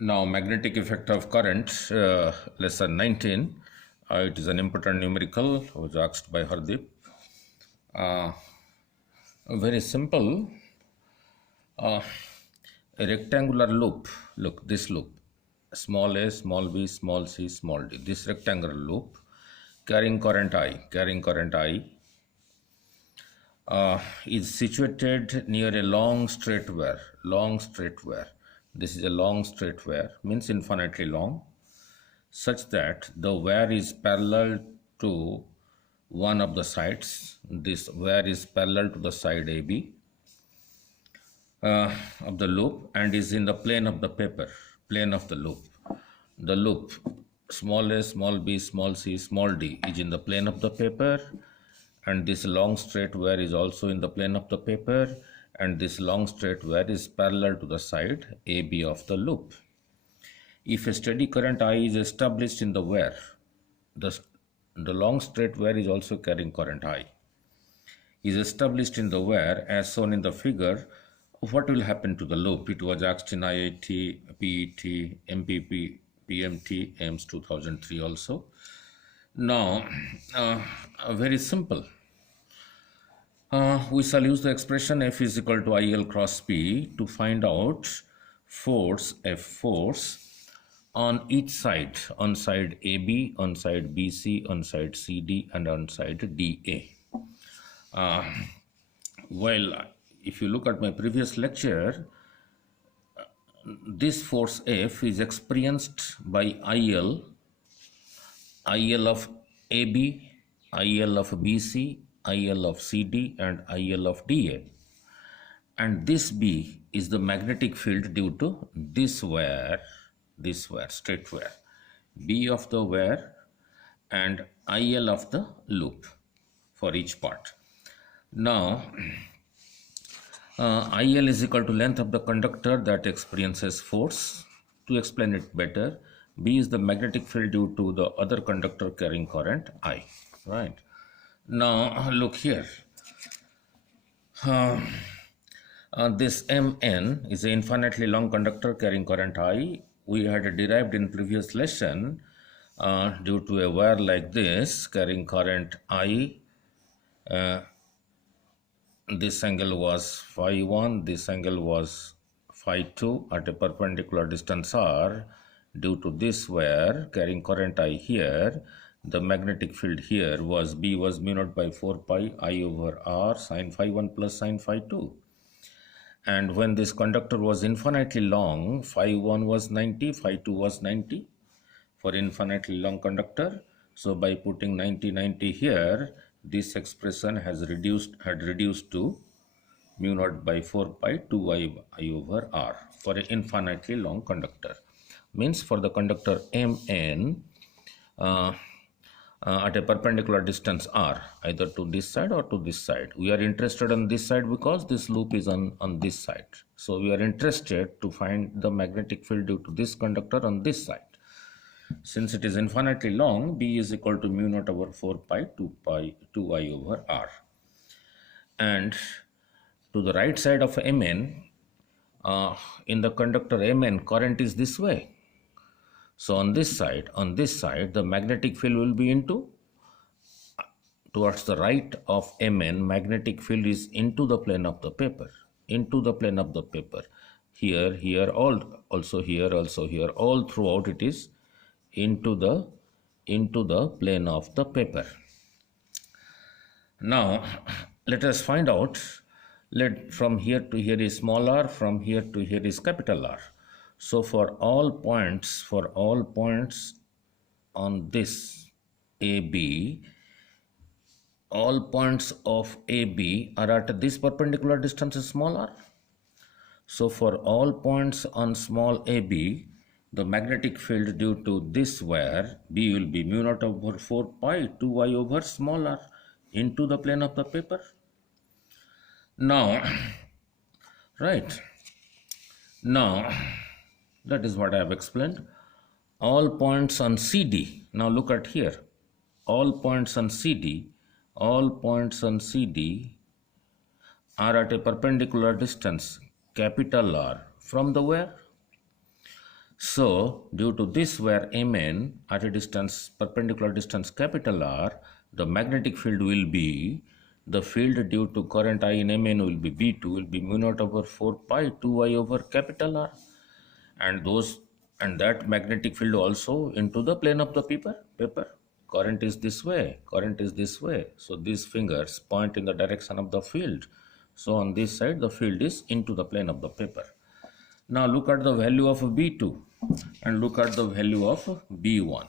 Now, magnetic effect of current, lesson 19. It is an important numerical, was asked by Hardeep. Very simple. A rectangular loop. Look, this loop. Small a, small b, small c, small d. This rectangular loop carrying current I, is situated near a long straight wire. This is a long straight wire, means infinitely long, such that the wire is parallel to one of the sides. This wire is parallel to the side AB of the loop and is in the plane of the paper, plane of the loop. The loop small a, small b, small c, small d is in the plane of the paper, and this long straight wire is also in the plane of the paper, and this long straight wire is parallel to the side AB of the loop. If a steady current I is established in the wire, the long straight wire is also carrying current I, is established in the wire as shown in the figure, what will happen to the loop? It was asked in IIT, PET, MPP, PMT, AIMS 2003 also. Now, very simple. We shall use the expression F is equal to IL cross P to find out force, F force, on each side, on side AB, on side BC, on side CD, and on side DA. Well, if you look at my previous lecture, this force F is experienced by IL of AB, IL of BC, IL of CD, and IL of DA. And this B is the magnetic field due to this wire, straight wire. B of the wire and IL of the loop for each part. Now, IL is equal to length of the conductor that experiences force. To explain it better, B is the magnetic field due to the other conductor carrying current I. Right. Now look here. This Mn is an infinitely long conductor carrying current I. We had derived in previous lesson due to a wire like this carrying current I. This angle was phi 1, this angle was phi 2 at a perpendicular distance r. Due to this wire carrying current I here, the magnetic field here was B was mu naught by 4 pi I over r sine phi 1 plus sine phi 2. And when this conductor was infinitely long, phi 1 was 90, phi 2 was 90 for infinitely long conductor. So by putting 90 here, this expression had reduced to mu naught by 4 pi 2 I over r for an infinitely long conductor. Means for the conductor Mn at a perpendicular distance r, either to this side or to this side. We are interested on this side because this loop is on this side. So we are interested to find the magnetic field due to this conductor on this side. Since it is infinitely long, B is equal to mu naught over 4 pi 2 I over r. And to the right side of Mn, in the conductor Mn, current is this way. So on this side, the magnetic field will be towards the right of Mn, magnetic field is into the plane of the paper, Here, also here, all throughout it is into the plane of the paper. Now, let us find out, from here to here is small r, from here to here is capital R. So for all points on this AB, all points of AB are at this perpendicular distance small r. So for all points on small AB, the magnetic field due to this wire B will be mu naught over 4 pi 2 I over small r into the plane of the paper. Now, right. Now, that is what I have explained. All points on CD, now look at here, all points on CD are at a perpendicular distance, capital R, from the wire. So due to this, where Mn at a distance perpendicular distance capital R, the magnetic field will be, the field due to current I in Mn will be B2 will be mu naught over 4 pi 2I over capital R, and that magnetic field also into the plane of the paper. Current is this way, so these fingers point in the direction of the field. So on this side the field is into the plane of the paper. Now look at the value of B2 and look at the value of B1.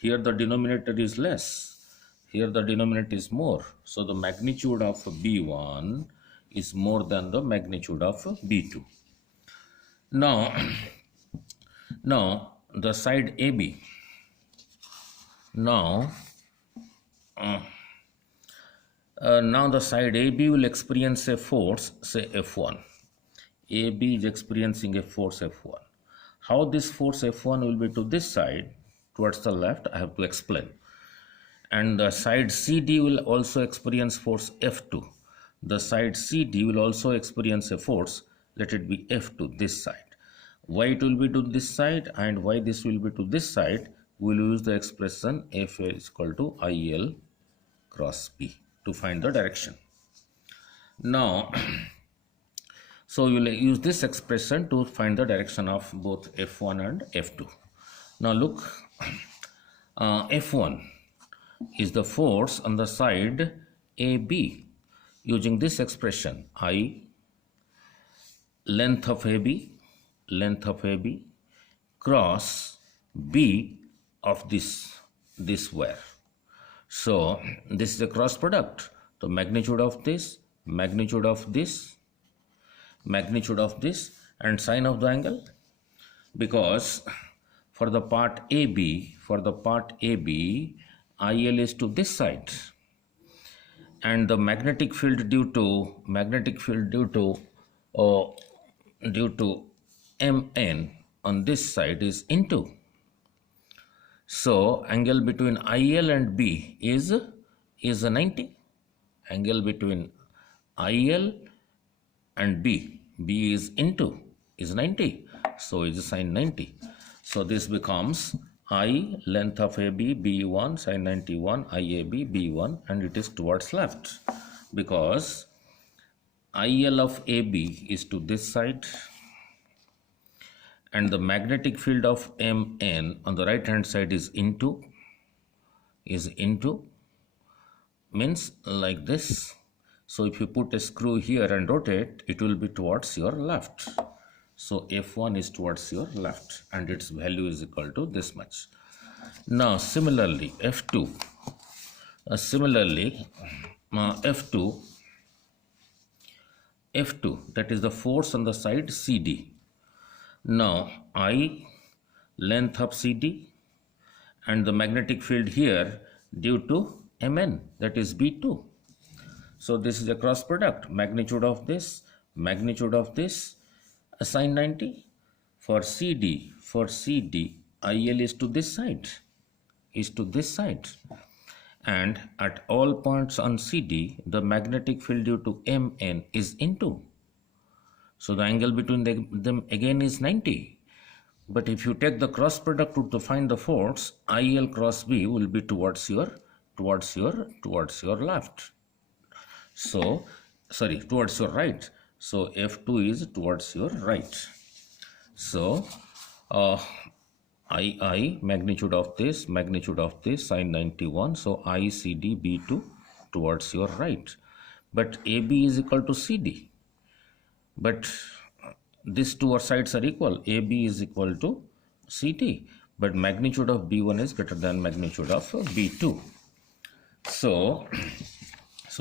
Here the denominator is less, here the denominator is more, so the magnitude of B1 is more than the magnitude of B2. Now the side AB, now the side AB will experience a force, say F1. AB is experiencing a force F1. How this force F1 will be to this side, towards the left, I have to explain. And the side CD will also experience force F2. The side CD will also experience a force, let it be F2, this side. Why it will be to this side and why this will be to this side, we will use the expression F is equal to IL cross B to find the direction. Now, so we will use this expression to find the direction of both F1 and F2. Now look, F1 is the force on the side AB. Using this expression, I, length of AB cross B of this wire. So this is a cross product. The magnitude of this, and sine of the angle, because for the part AB, IL is to this side, and the magnetic field due to Mn on this side is into. So angle between IL and B is 90. Angle between IL and B is into is 90, so is sine 90. So this becomes I, length of AB, B1, sine 91, IAB, B1, and it is towards left, because IL of AB is to this side, and the magnetic field of Mn on the right hand side is into, means like this. So if you put a screw here and rotate, it will be towards your left. So F1 is towards your left and its value is equal to this much. Now similarly F2, F2, that is the force on the side CD. Now I, length of CD, and the magnetic field here due to Mn, that is B2. So this is a cross product, magnitude of this, sine 90. For CD, IL is to this side, and at all points on CD, the magnetic field due to Mn is into. So the angle between them again is 90. But if you take the cross product to find the force, IL cross B will be towards your left. So, sorry, towards your right. So F2 is towards your right. So I magnitude of this, sine 91. So I CD B2 towards your right. But AB is equal to CD. But these two sides are equal. AB is equal to CD. But magnitude of B1 is greater than magnitude of B2. So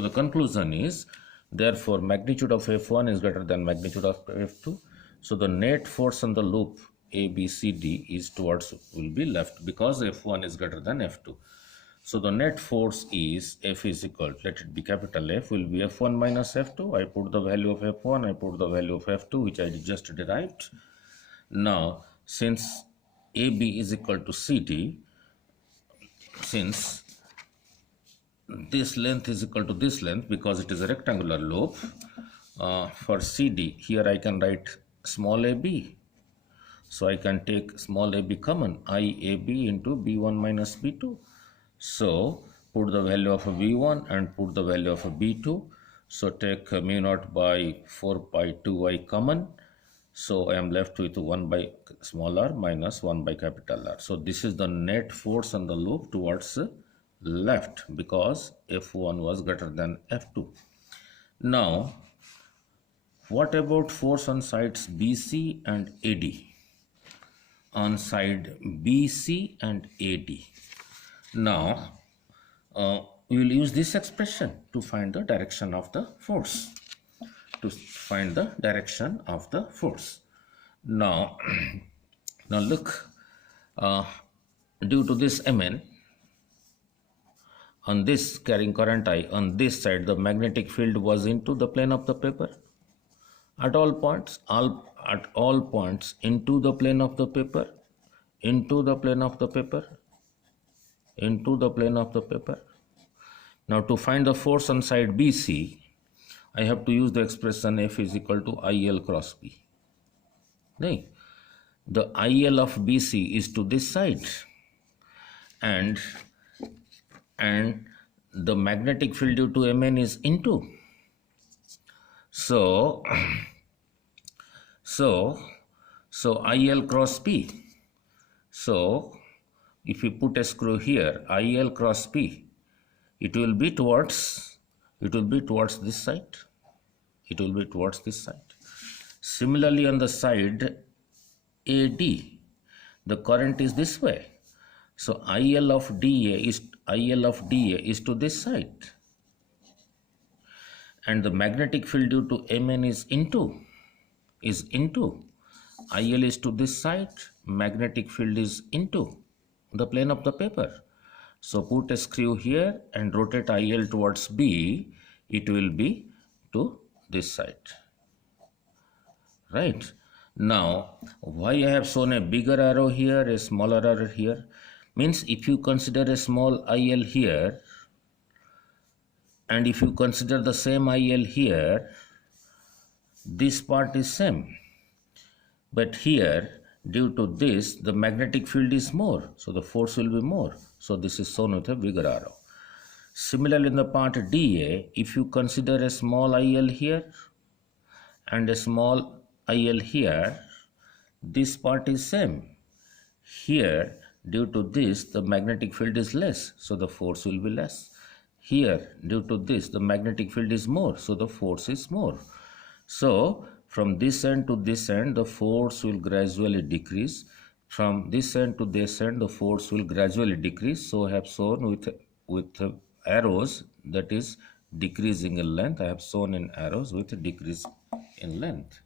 the conclusion is, therefore magnitude of F1 is greater than magnitude of F2. So the net force on the loop ABCD will be left, because F1 is greater than F2. So the net force is F is equal, let it be capital F, will be F1 minus F2. I put the value of F1, I put the value of F2, which I just derived. Now, since AB is equal to CD, since this length is equal to this length, because it is a rectangular loop, for CD, here I can write small ab. So I can take small ab common, IAB into B1 minus B2. So put the value of a B1 and put the value of a B2. So take mu naught by 4 pi 2y common. So I am left with 1 by small r minus 1 by capital R. So this is the net force on the loop towards left because F1 was greater than F2. Now, what about force on sides BC and AD? On side BC and AD. Now, we will use this expression to find the direction of the force. Now, now look, due to this Mn, on this carrying current I, on this side, the magnetic field was into the plane of the paper. At all points, into the plane of the paper, into the plane of the paper, into the plane of the paper. Now to find the force on side BC, I have to use the expression F is equal to IL cross B. Right? The IL of BC is to this side, and the magnetic field due to Mn is into. So IL cross P. So if you put a screw here, IL cross P, it will be towards this side. It will be towards this side. Similarly, on the side AD, the current is this way. So IL of DA is to this side, and the magnetic field due to Mn is into. IL is to this side, magnetic field is into the plane of the paper. So put a screw here and rotate IL towards B, it will be to this side. Right? Now, why I have shown a bigger arrow here, a smaller arrow here? Means if you consider a small IL here, and if you consider the same IL here, this part is same. But here, due to this, the magnetic field is more, so the force will be more. So this is shown with a bigger arrow. Similarly, in the part DA, if you consider a small IL here and a small IL here, this part is same. Here, due to this, the magnetic field is less, so the force will be less. Here, due to this, the magnetic field is more, so the force is more. So, from this end to this end, the force will gradually decrease. From this end to this end, the force will gradually decrease. So, I have shown with arrows, that is decreasing in length. I have shown in arrows with a decrease in length.